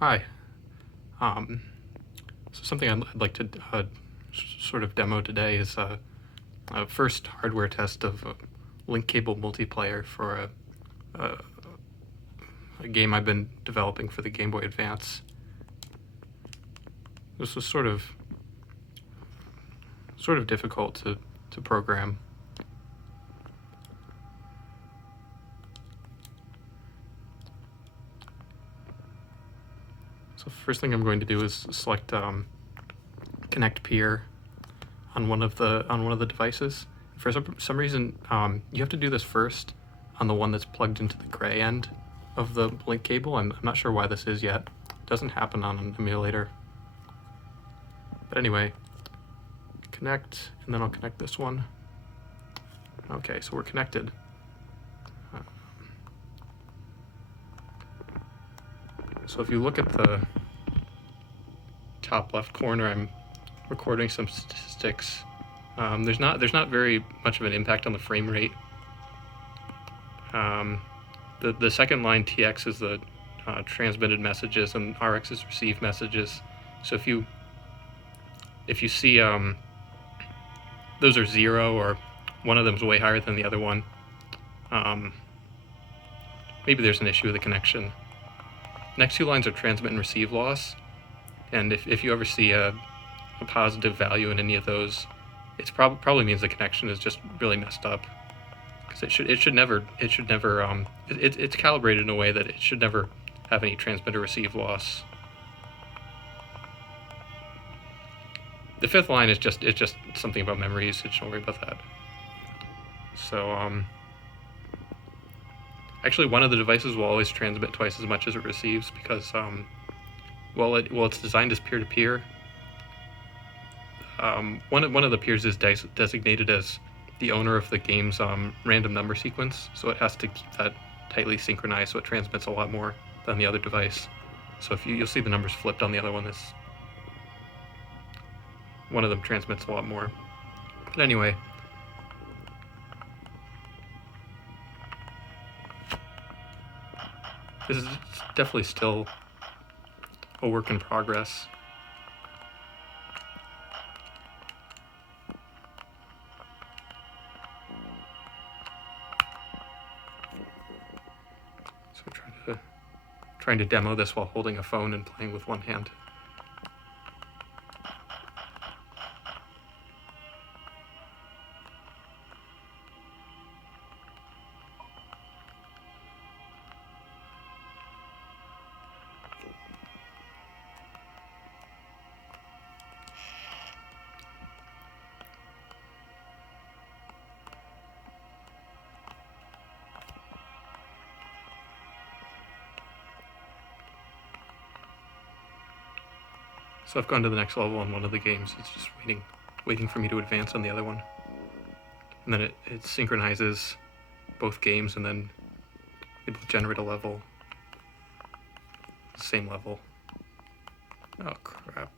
Hi. Um, so something I'd like to sort of demo today is a first hardware test of link cable multiplayer for a game I've been developing for the Game Boy Advance. This was sort of difficult to program. So first thing I'm going to do is select connect peer on one of the devices. For some reason, you have to do this first on the one that's plugged into the gray end of the link cable. I'm not sure why this is yet. It doesn't happen on an emulator. But anyway, connect, and then I'll connect this one. Okay, so we're connected. So if you look at the top left corner, I'm recording some statistics. There's not very much of an impact on the frame rate. The second line, TX, is the transmitted messages, and RX is received messages. So if you see those are 0, or one of them is way higher than the other one, maybe there's an issue with the connection. Next two lines are transmit and receive loss, and if you ever see a positive value in any of those, it probably means the connection is just really messed up. Because it's calibrated in a way that it should never have any transmit or receive loss. The fifth line is just something about memory usage. Don't worry about that. So actually, one of the devices will always transmit twice as much as it receives because it's designed as peer-to-peer. One of the peers is designated as the owner of the game's random number sequence, so it has to keep that tightly synchronized, so it transmits a lot more than the other device. So if you'll see the numbers flipped on the other one. One of them transmits a lot more. But anyway, this is definitely still a work in progress. So trying to demo this while holding a phone and playing with one hand. So I've gone to the next level on one of the games. It's just waiting for me to advance on the other one. And then it synchronizes both games, and then it will generate a level. Same level. Oh, crap.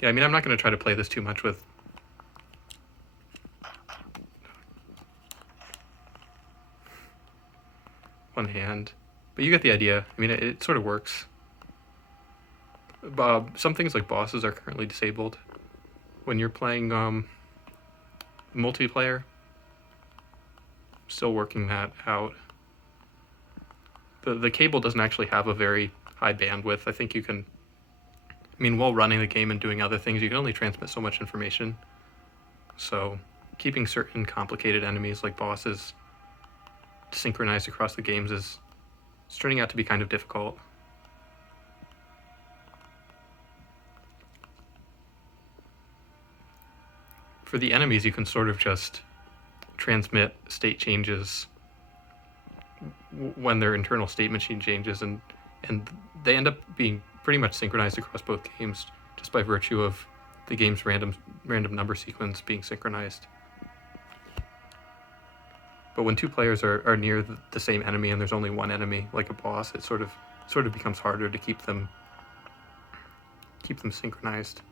Yeah, I mean, I'm not going to try to play this too much with one hand, but you get the idea. I mean, it sort of works. Some things like bosses are currently disabled when you're playing multiplayer. Still working that out. The cable doesn't actually have a very high bandwidth. I think you can, I mean, while running the game and doing other things, you can only transmit so much information. So keeping certain complicated enemies like bosses synchronized across the games is turning out to be kind of difficult. For the enemies, you can sort of just transmit state changes when their internal state machine changes, and they end up being pretty much synchronized across both games just by virtue of the game's random number sequence being synchronized. But when two players are near the same enemy and there's only one enemy, like a boss, it sort of becomes harder to keep them keep them synchronized.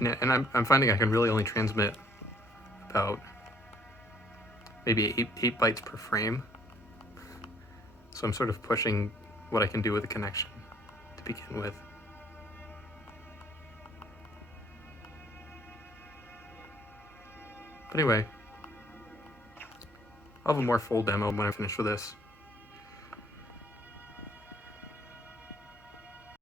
And I'm finding I can really only transmit about maybe 8 bytes per frame. So I'm sort of pushing what I can do with the connection to begin with. But anyway, I'll have a more full demo when I finish with this.